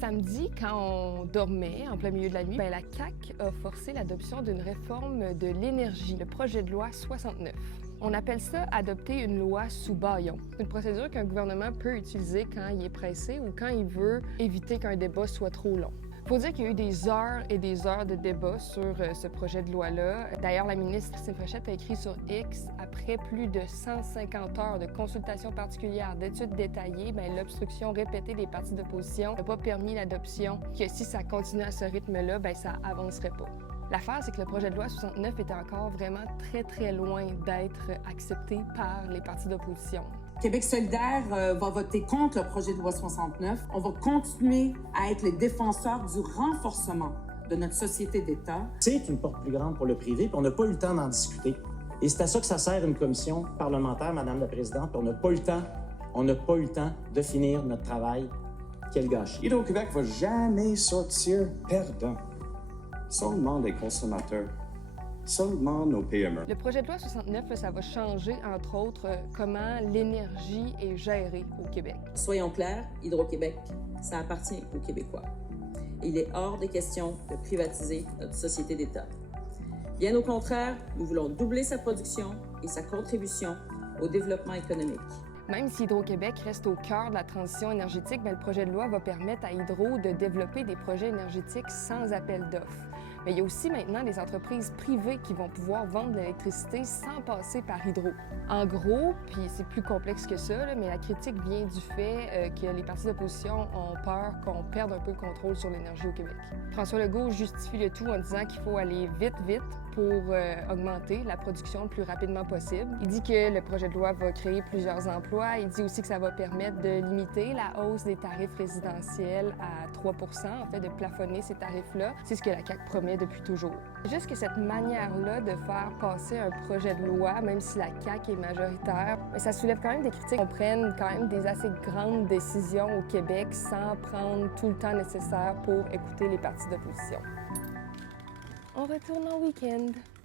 Samedi, quand on dormait en plein milieu de la nuit, la CAQ a forcé l'adoption d'une réforme de l'énergie, le projet de loi 69. On appelle ça adopter une loi sous bâillon. C'est une procédure qu'un gouvernement peut utiliser quand il est pressé ou quand il veut éviter qu'un débat soit trop long. Il faut dire qu'il y a eu des heures et des heures de débat sur ce projet de loi-là. D'ailleurs, la ministre Christine Fréchette a écrit sur X, après plus de 150 heures de consultations particulières, d'études détaillées, l'obstruction répétée des partis d'opposition n'a pas permis l'adoption, que si ça continuait à ce rythme-là, ça avancerait pas. L'affaire, c'est que le projet de loi 69 était encore vraiment très loin d'être accepté par les partis d'opposition. Québec solidaire va voter contre le projet de loi 69. On va continuer à être les défenseurs du renforcement de notre société d'État. C'est une porte plus grande pour le privé, puis on n'a pas eu le temps d'en discuter. Et c'est à ça que ça sert une commission parlementaire, Madame la Présidente, puis on n'a pas eu le temps de finir notre travail. Quel gâchis. Hydro-Québec ne va jamais sortir perdant. Seulement les consommateurs. Seulement nos PME. Le projet de loi 69, ça va changer, entre autres, comment l'énergie est gérée au Québec. Soyons clairs, Hydro-Québec, ça appartient aux Québécois. Il est hors des questions de privatiser notre société d'État. Bien au contraire, nous voulons doubler sa production et sa contribution au développement économique. Même si Hydro-Québec reste au cœur de la transition énergétique, le projet de loi va permettre à Hydro de développer des projets énergétiques sans appel d'offres. Mais il y a aussi maintenant des entreprises privées qui vont pouvoir vendre de l'électricité sans passer par Hydro. En gros, puis c'est plus complexe que ça, mais la critique vient du fait que les partis d'opposition ont peur qu'on perde un peu le contrôle sur l'énergie au Québec. François Legault justifie le tout en disant qu'il faut aller vite pour augmenter la production le plus rapidement possible. Il dit que le projet de loi va créer plusieurs emplois. Il dit aussi que ça va permettre de limiter la hausse des tarifs résidentiels à 3 %, en fait, de plafonner ces tarifs-là. C'est ce que la CAQ promet depuis toujours. Juste que cette manière-là de faire passer un projet de loi, même si la CAQ est majoritaire, ça soulève quand même des critiques. On prenne quand même des assez grandes décisions au Québec sans prendre tout le temps nécessaire pour écouter les partis d'opposition. On retourne en week-end.